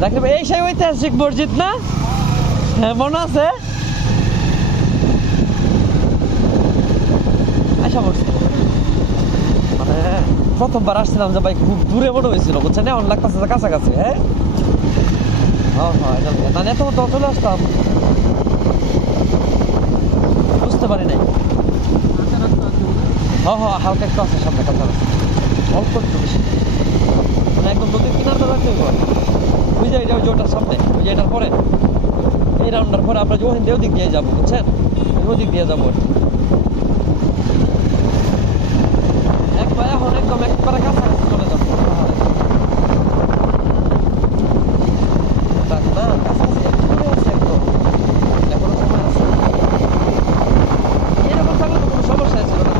জাকির ভাই এই সেই ঐতিহাসিক মসজিদ না? হ্যাঁ মনে আছে। আশা করছি মানে প্রথমবার আসছিলাম যে ভাই খুব দূরে মনে হয়েছিল বুঝছেন, এখন লাগতেছে কাছাকাছি। হ্যাঁ হ্যাঁ না এত তো চলে আসতাম, বুঝতে পারি নাই। হ্যাঁ হ্যাঁ হালকা একটু আছে সামনে কাছাকাছি, অল্প একটু বেশি মানে একদম নদীর কিনারটা রাখতে হবে। ওই যে এটা ওই যে ওটার সামনে, ওই যে এটার পরে এই রাউন্ডার পরে আমরা যে ওখান দিয়ে ওদিক দিয়ে যাবো বুঝছেন, ওদিক দিয়ে যাবো একবার। এখন একদম একবারে কাছাকাছি চলে যাবো না, কাছাকাছি একটু দূরে আছে একদম, এখনো সময় আছে। এরকম থাকলে তো কোনো সমস্যা ছিল না।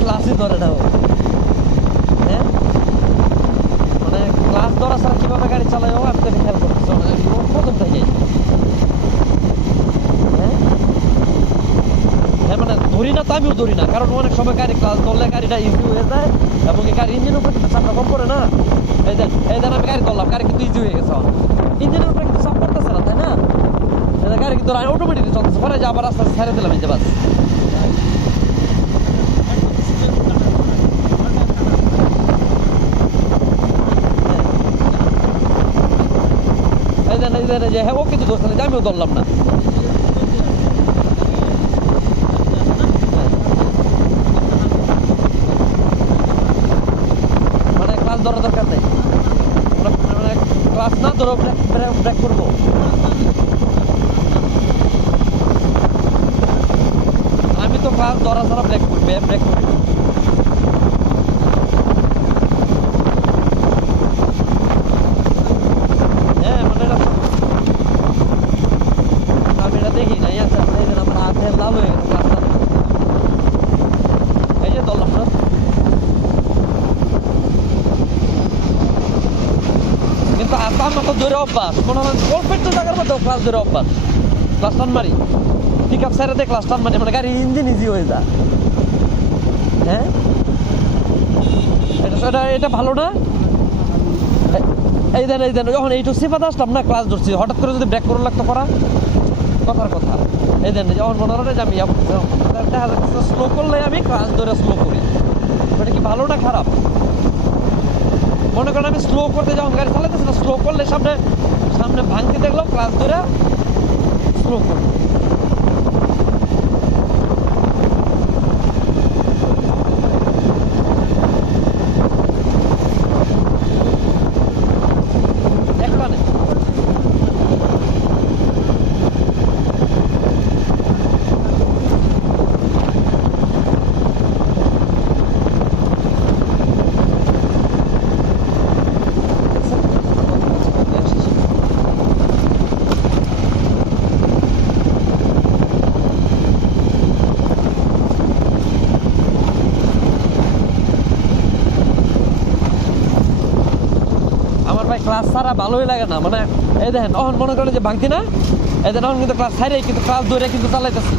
ক্লাসই ধরে না, হ্যাঁ মানে ক্লাস ধরা ছাড়া কিভাবে গাড়ি চালায় ও আমি তাকে খেয়াল করতেছি প্রথম থেকে। হ্যাঁ মানে ধরি না তো, আমিও ধরি না, কারণ অনেক সময় গাড়ি ক্লাস ধরলে গাড়িটা ইজি হয়ে যায় এবং এই গাড়ি ইঞ্জিনের উপরে কিন্তু চাপটা কম করে না। এই দেন আমি গাড়ি ধরলাম, গাড়ি কিন্তু ইজি হয়ে গেছে, ইঞ্জিনের উপরে কিন্তু চাপ পড়তেছে না, তাই না? গাড়ি কিন্তু অটোমেটিকলি চলতেছে, পরে যে আবার আস্তে আস্তে ছেড়ে দিলাম এই যে বাস। যে হ্যাঁ ও কিন্তু ধরছে না, আমিও ধরলাম না। মানে ক্লাস ধরার দরকার নেই, মানে ক্লাস না ধরো ব্রেক করবো। আমি তো ক্লাস ধরা ছাড়া ব্রেক করবো, ব্রেক করবো। হ্যাঁ মানে আমি এটা দেখি নাই, আচ্ছা এই যে আমার হাতে লাল হয়ে গেছে ক্লাসটা, এই যে ধরলাম না। কিন্তু আমার তো ধরে অভ্যাস, মনে হয় অল্প একটু জায়গার মধ্যে ক্লাস ধরে অভ্যাস, ক্লাস টান মারি পিক আপ সাইডে ক্লাস টান মারি, মানে গাড়ির ইঞ্জিন ইজি হয়ে যায়। হ্যাঁ এটা ভালো না? এই দেন যখন এইটু সিফাতে আসলাম না, ক্লাস ধরছি, হঠাৎ করে যদি ব্রেক করে লাগতো করা কথার কথা। এই দেন যখন মনে হয় যে আমি দেখা যাচ্ছে স্লো করলে আমি ক্লাস ধরে স্লো করি, এটা কি ভালো না খারাপ? মনে করেন আমি স্লো করতে যখন গাড়ি চালাতেছি না, স্লো করলে সামনে সামনে ভাঙতে দেখলাম ক্লাস ধরে স্লো করবো। ক্লাস ছাড়া ভালোই লাগে না, মানে এই দেখেন এখন মনে করেন যে ভাঙতি না, এই দেখেন এখন কিন্তু ক্লাস ছাড়াই কিন্তু ক্লাস ধরে কিন্তু চালাইতেছি।